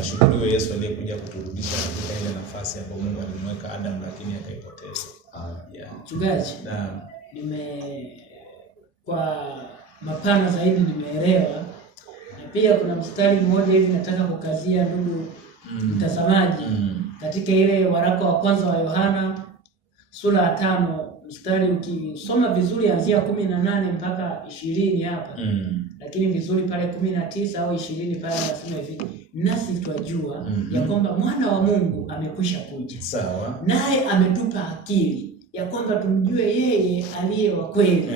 ashukuriwe Yesu aliyekuja kuturudisha katika ile nafasi ambayo Mungu alimweka Adam, lakini akaipoteza. Mchungaji, kwa mapana zaidi nimeelewa, na pia kuna mstari mmoja hivi nataka kukazia ndugu mtazamaji, katika ile waraka wa kwanza wa Yohana sura ya 5 mstari ukisoma vizuri anzia 18 mpaka 20 hapa. lakini vizuri pale 19 au 20 pale anasema hivi, nasi twajua ya kwamba mwana wa Mungu amekwisha kuja. Sawa. Naye ametupa akili ya kwamba tumjue yeye aliye wa kweli.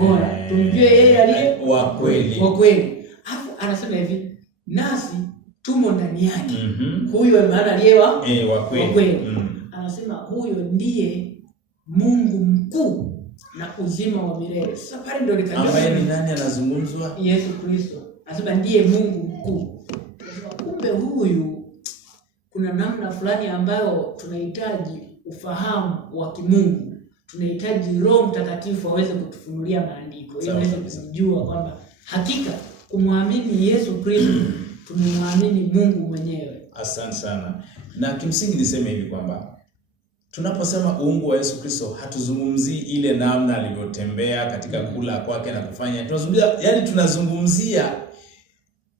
Bora tumjue yeye aliye wa kweli. Wa kweli. Hapo anasema hivi, nasi tumo ndani yake. Huyo maana aliye wa kweli. Anasema huyo ndiye Mungu mkuu na uzima wa milele. Sasa pale ndio nikajua ambaye ni nani anazungumzwa? Yesu Kristo. Anasema ndiye Mungu mkuu. Kumbe huyu kuna namna fulani ambayo tunahitaji ufahamu wa kimungu. Tunahitaji Roho Mtakatifu aweze kutufunulia maandiko ili tuweze kujua kwamba hakika kumwamini Yesu Kristo tumemwamini Mungu mwenyewe. Asante sana. Na kimsingi niseme hivi kwamba tunaposema uungu wa Yesu Kristo hatuzungumzii ile namna alivyotembea katika kula kwake na kufanya. Tunazungumzia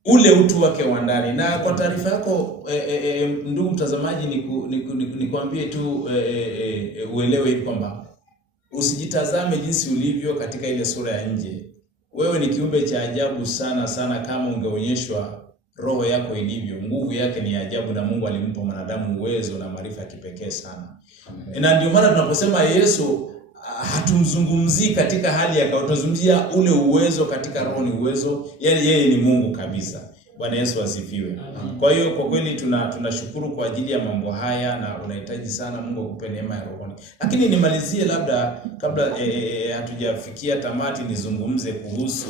ule utu wake wa ndani. Na kwa taarifa yako ndugu mtazamaji, nikwambie tu uelewe hivi kwamba usijitazame jinsi ulivyo katika ile sura ya nje. Wewe ni kiumbe cha ajabu sana sana kama ungeonyeshwa roho yako ilivyo. Nguvu yake ni ajabu na Mungu alimpa mwanadamu uwezo na maarifa ya kipekee sana. Na ndio maana tunaposema Yesu hatumzungumzii katika hali ya kawaida, tunazungumzia ule uwezo katika roho, ni uwezo, yeye ni Mungu kabisa. Bwana Yesu asifiwe. Kwa hiyo kwa kweli tunashukuru kwa ajili ya mambo haya, na unahitaji sana Mungu akupe neema ya roho. Lakini nimalizie labda kabla hatujafikia tamati, nizungumze kuhusu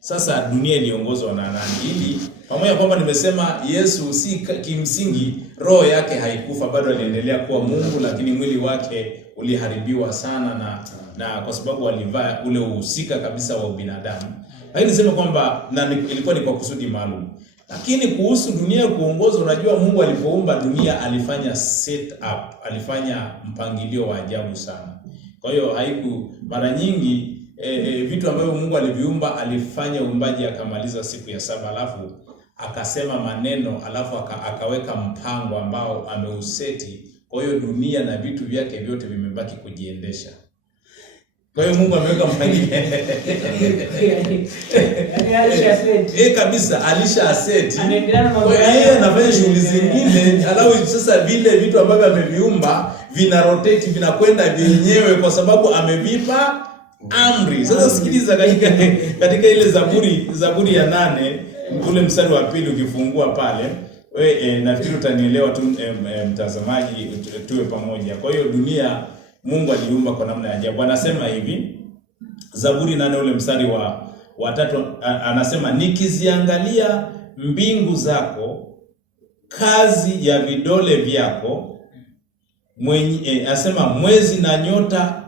sasa dunia iliongozwa na nani, ili pamoja kwamba nimesema Yesu si kimsingi roho yake haikufa, bado aliendelea kuwa Mungu, lakini mwili wake uliharibiwa sana na kwa sababu alivaa ule uhusika kabisa wa binadamu. Lakini niseme kwamba ilikuwa ni kwa kusudi maalum. Lakini kuhusu dunia kuongozwa, unajua Mungu alipoumba dunia alifanya set up, alifanya mpangilio wa ajabu sana. Kwa hiyo mara nyingi vitu ambavyo Mungu aliviumba, alifanya uumbaji akamaliza siku ya 7, alafu akasema maneno, alafu akaweka mpango ambao ameuseti. Kwa hiyo dunia na vitu vyake vyote vimebaki kujiendesha. Kwa hiyo Mungu ameweka mpangilio. Kabisa alisha aseti. Kwa hiyo yeye anafanya shughuli zingine, alafu sasa vile vitu ambavyo ameviumba vina rotate, vinakwenda vyenyewe kwa sababu amevipa amri. Sasa sikiliza, katika ile Zaburi ya 8 ule mstari wa 2 ukifungua pale, nafikiri utanielewa tu mtazamaji, tuwe pamoja. Kwa hiyo dunia Mungu aliumba kwa namna ya ajabu. Anasema hivi, Zaburi 8 ule mstari wa 3, anasema nikiziangalia mbingu zako, kazi ya vidole vyako, anasema mwezi na nyota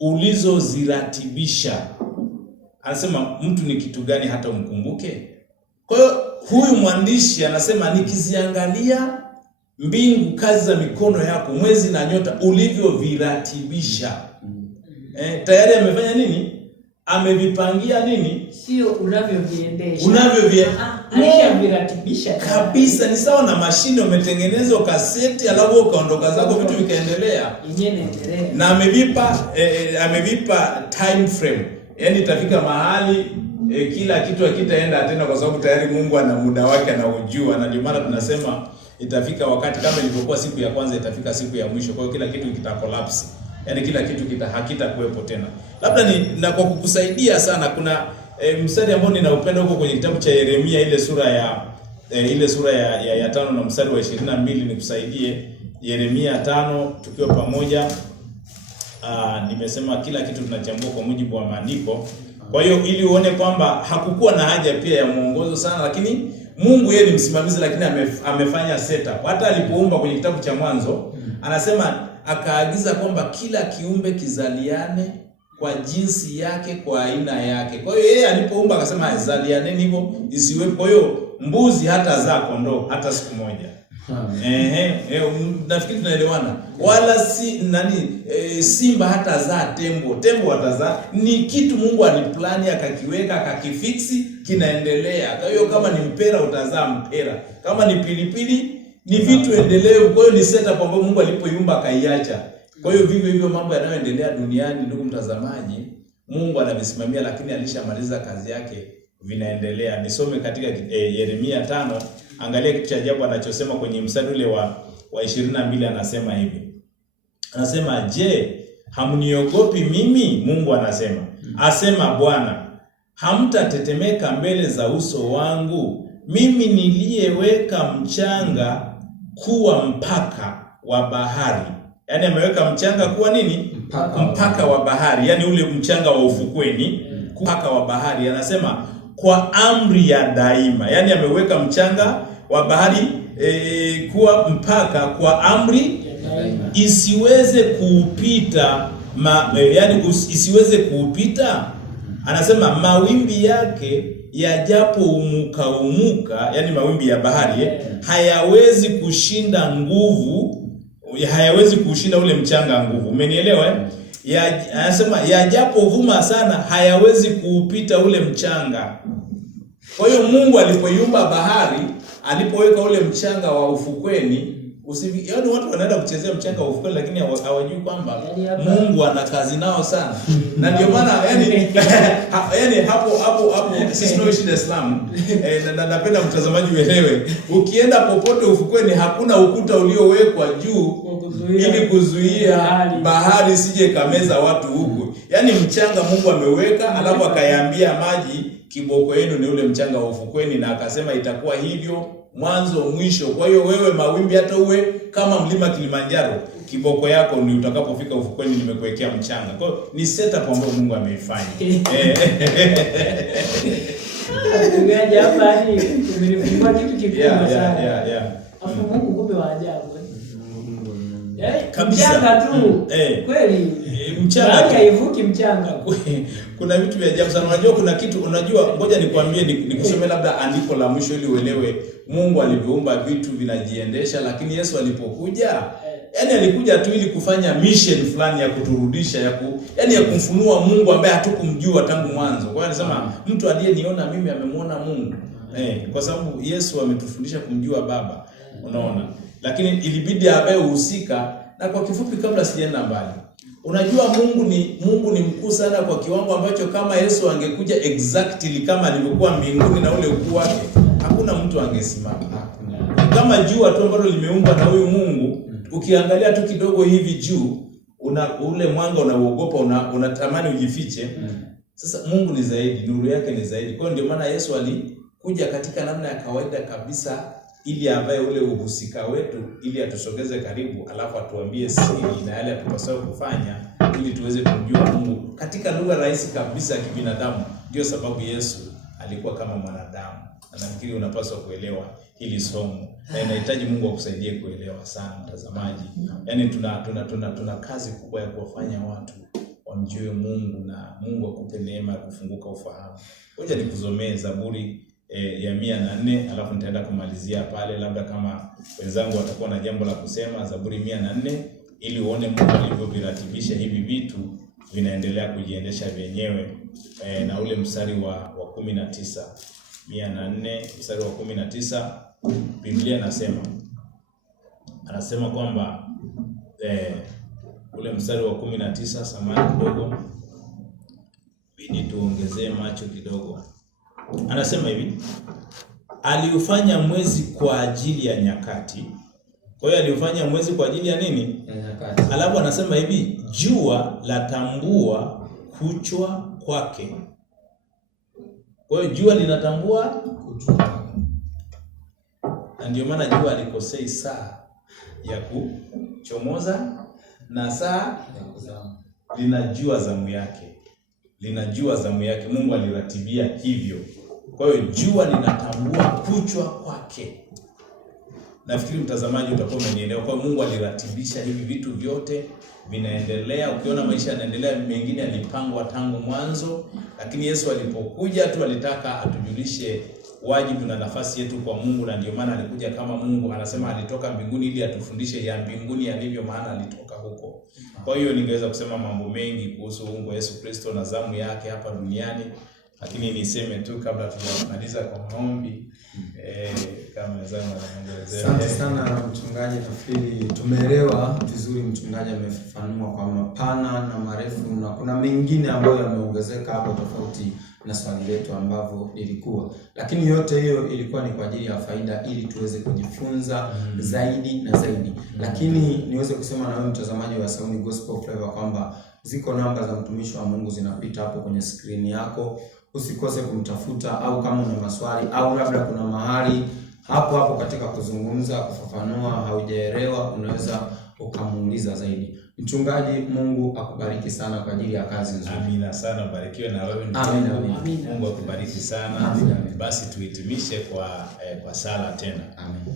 ulizoziratibisha. Anasema mtu ni kitu gani hata umkumbuke? Kwa hiyo huyu mwandishi anasema nikiziangalia mbingu, kazi za mikono yako, mwezi na nyota ulivyoviratibisha. Tayari amefanya nini? Amevipangia nini? Sio unavyoviendesha. Alishaviratibisha kabisa. Ni sawa na mashine umetengeneza kaseti, alafu ukaondoka zako, vitu vikaendelea. Na amevipa time frame. Yaani itafika mahali kila kitu hakitaenda tena, kwa sababu tayari Mungu ana muda wake, anaujua. Na ndio maana tunasema itafika wakati kama ilivyokuwa siku ya kwanza, itafika siku ya mwisho. Kwa hiyo kila kitu kita-collapse. Yaani kila kitu hakitakuwepo tena. Labda na kwa kukusaidia sana, kuna mstari ambao ninaupenda huko kwenye kitabu cha Yeremia, ile sura ya 5 na mstari wa 22, nikusaidie. Yeremia 5 tukiwa pamoja. Nimesema kila kitu tunachambua kwa mujibu wa maandiko. Kwa hiyo ili uone kwamba hakukuwa na haja pia ya mwongozo sana, lakini Mungu yeye ni msimamizi, lakini amefanya setup. Hata alipoumba kwenye kitabu cha Mwanzo, anasema akaagiza kwamba kila kiumbe kizaliane kwa jinsi yake, kwa aina yake. Kwa hiyo yeye alipoumba akasema zalianeni hivyo, isiwepo. Kwa hiyo mbuzi hata zaa kondoo hata siku moja. Nafikiri tunaelewana. Wala simba hata zaa tembo hata zaa. Ni kitu Mungu aliplani, akakiweka, akakifiksi, kinaendelea. Kwa hiyo kama ni mpera utazaa mpera, kama ni pilipili, ni vitu endelevu. Kwa hiyo ni setup ambayo Mungu alipoiumba akaiacha. Kwa hiyo vivyo hivyo mambo yanayoendelea duniani, ndugu mtazamaji, Mungu anavisimamia, lakini alishamaliza kazi yake vinaendelea. Nisome katika Yeremia 5, angalia kitu cha ajabu anachosema kwenye mstari ule wa 22, anasema hivi. Anasema, "Je, hamniogopi mimi?" Mungu anasema. Asema Bwana, "Hamtatetemeka mbele za uso wangu, mimi niliyeweka mchanga kuwa mpaka wa bahari." Yaani ameweka mchanga kuwa nini? Mpaka wa bahari. Yaani ule mchanga wa ufukweni, mpaka wa bahari. Anasema kwa amri ya daima. Yaani ameweka mchanga wa bahari kuwa mpaka kwa amri isiweze kuupita isiweze kuupita. Anasema mawimbi yake yajapo umuka, yani mawimbi ya bahari hayawezi kushinda nguvu, hayawezi kushinda ule mchanga nguvu. Umenielewa? Anasema yajapo vuma sana hayawezi kuupita ule mchanga. Kwa hiyo Mungu alipoiumba bahari, alipoweka ule mchanga wa ufukweni, yaani watu wanaenda kuchezea mchanga wa ufukweni, lakini hawajui kwamba Mungu ana kazi nao sana. Na ndio maana yani hapo sisi tunaishi Dar es Salaam, na napenda mtazamaji uelewe, ukienda popote ufukweni hakuna ukuta uliowekwa juu ili kuzuia bahari sije kameza watu huko. Yaani mchanga Mungu ameweka, alafu akayaambia maji, kiboko yenu ni ule mchanga wa ufukweni, na akasema itakuwa hivyo mwanzo mwisho. Kwa hiyo wewe mawimbi hata uwe kama mlima Kilimanjaro, kiboko yako ni utakapofika ufukweni nimekuwekea mchanga. Kwa hiyo ni setup ambayo Mungu ameifanya. Tungeaje hapa ni tumelifungua kitu kikubwa sana. Afu Mungu kumbe wa ajabu. Mchanga tu. Kweli. Mchanga haivuki mchanga. Kuna vitu vya ajabu sana. Unajua kuna kitu, unajua, ngoja nikwambie, nikusome labda andiko la mwisho ili uelewe Mungu alivyoumba vitu vinajiendesha. Lakini Yesu alipokuja, yani alikuja tu ili kufanya mission fulani ya kuturudisha, ya kumfunua Mungu ambaye hatukumjua tangu mwanzo. Kwa hiyo anasema mtu aliyeniona mimi amemwona Mungu. Kwa sababu Yesu ametufundisha kumjua Baba. Unaona? Lakini ilibidi awe uhusika. Na kwa kifupi, kabla sijaenda mbali, unajua Mungu ni mkuu sana kwa kiwango ambacho kama Yesu angekuja exactly kama alivyokuwa mbinguni na ule ukuu wake, hakuna mtu angesimama. Kama jua tu ambalo limeumbwa na huyu Mungu, ukiangalia tu kidogo hivi juu, ule mwanga unauogopa, unatamani ujifiche. Sasa Mungu ni zaidi, nuru yake ni zaidi. Kwa hiyo ndio maana Yesu alikuja katika namna ya kawaida kabisa, ili avae ule uhusika wetu, ili atusogeze karibu, alafu atuambie siri na yale atupasao kufanya, ili tuweze kumjua Mungu katika lugha rahisi kabisa ya kibinadamu. Ndio sababu Yesu alikuwa kama mwanadamu. Na nafikiri unapaswa kuelewa hili somo. Na inahitaji Mungu akusaidie kuelewa sana, mtazamaji. Yaani tuna kazi kubwa ya kuwafanya watu wamjue Mungu, na Mungu akupe neema ya kufunguka ufahamu. Ngoja nikusomee Zaburi ya 104, alafu nitaenda kumalizia pale, labda kama wenzangu watakuwa na jambo la kusema. Zaburi 104, ili uone Mungu alivyoviratibisha hivi vitu vinaendelea kujiendesha vyenyewe. Na ule mstari wa 19, 104 mstari wa 19, Biblia anasema kwamba ule mstari wa 19, samahani kidogo, bidi tuongezee macho kidogo. Anasema hivi, aliufanya mwezi kwa ajili ya nyakati. Kwa hiyo aliufanya mwezi kwa ajili ya nini? Ya nyakati. Alafu anasema hivi, jua latambua kuchwa kwake. Kwa hiyo jua linatambua kuchwa. Na ndio maana jua alikosei saa ya kuchomoza na saa ya kuzama. Linajua zamu yake. Mungu aliratibia hivyo. Kwa hiyo jua linatambua kuchwa kwake. Nafikiri mtazamaji utakuwa umenielewa. Kwa hiyo Mungu aliratibisha hivi vitu vyote vinaendelea. Ukiona maisha yanaendelea, mengine yalipangwa tangu mwanzo, lakini Yesu alipokuja tu alitaka atujulishe wajibu na nafasi yetu kwa Mungu, na ndio maana alikuja kama Mungu. Anasema alitoka mbinguni ili atufundishe ya mbinguni yalivyo, maana alitoka huko. Kwa hiyo ningeweza kusema mambo mengi kuhusu uungu wa Yesu Kristo na zamu yake hapa duniani, lakini niseme tu kabla tujamaliza kwa maombi, kama zangu anaongezea. Asante sana mchungaji, nafikiri tumeelewa vizuri. Mchungaji amefafanua kwa mapana na marefu, na kuna mengine ambayo yameongezeka hapo tofauti na swali letu ambavyo lilikuwa. Lakini yote hiyo ilikuwa ni kwa ajili ya faida, ili tuweze kujifunza zaidi na zaidi. Lakini niweze kusema na wewe mtazamaji wa Sayuni Gospel Flavor kwamba ziko namba za mtumishi wa Mungu zinapita hapo kwenye screen yako. Usikose kumtafuta, au kama una maswali au labda kuna mahali hapo katika kuzungumza, kufafanua haujaelewa, unaweza ukamuuliza zaidi. Mchungaji, Mungu akubariki sana kwa ajili ya kazi nzuri. Amina sana, barikiwe na wewe. Amina. Mungu akubariki sana. Amina. Basi tuhitimishe kwa sala tena. Amen.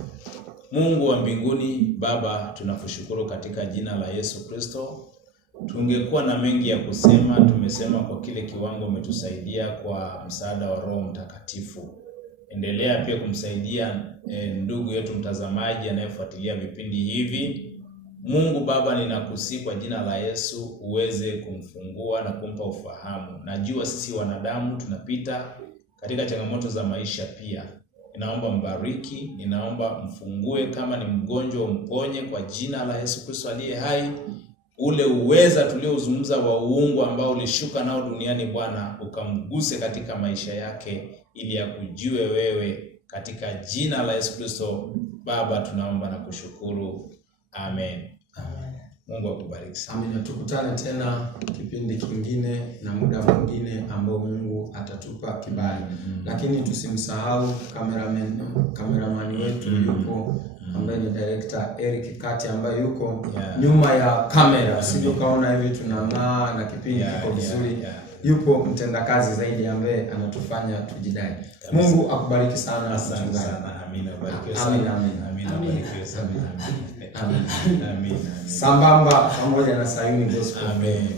Mungu wa mbinguni, Baba, tunakushukuru katika jina la Yesu Kristo. Tungekuwa na mengi ya kusema, tumesema kwa kile kiwango umetusaidia kwa msaada wa Roho Mtakatifu. Endelea pia kumsaidia ndugu yetu mtazamaji anayefuatilia vipindi hivi. Mungu Baba, ninakusihi kwa jina la Yesu uweze kumfungua na kumpa ufahamu. Najua sisi wanadamu tunapita katika changamoto za maisha pia. Ninaomba mbariki, ninaomba mfungue, kama ni mgonjwa umponye kwa jina la Yesu Kristo aliye hai. Ule uweza tuliozungumza wa uungu ambao ulishuka nao duniani Bwana, ukamguse katika maisha yake ili akujue wewe, katika jina la Yesu Kristo. Baba, tunaomba na kushukuru. Amen. Amen. Mungu akubariki sana. Amina. Tukutane tena kipindi kingine na muda mwingine ambao Mungu atatupa kibali. Lakini tusimsahau cameraman wetu yupo, ambaye ni director Eric Kati, ambaye yuko nyuma ya kamera. Usije kaona hivi tunang'aa na kipindi kiko vizuri. Yupo mtendakazi zaidi ambaye anatufanya tujidai. Mungu akubariki sana. Asante sana. Amina. Barikiwe sana. Amina. Barikiwe sana. Amen. Sambamba pamoja na Sayuni Gospel. Amen.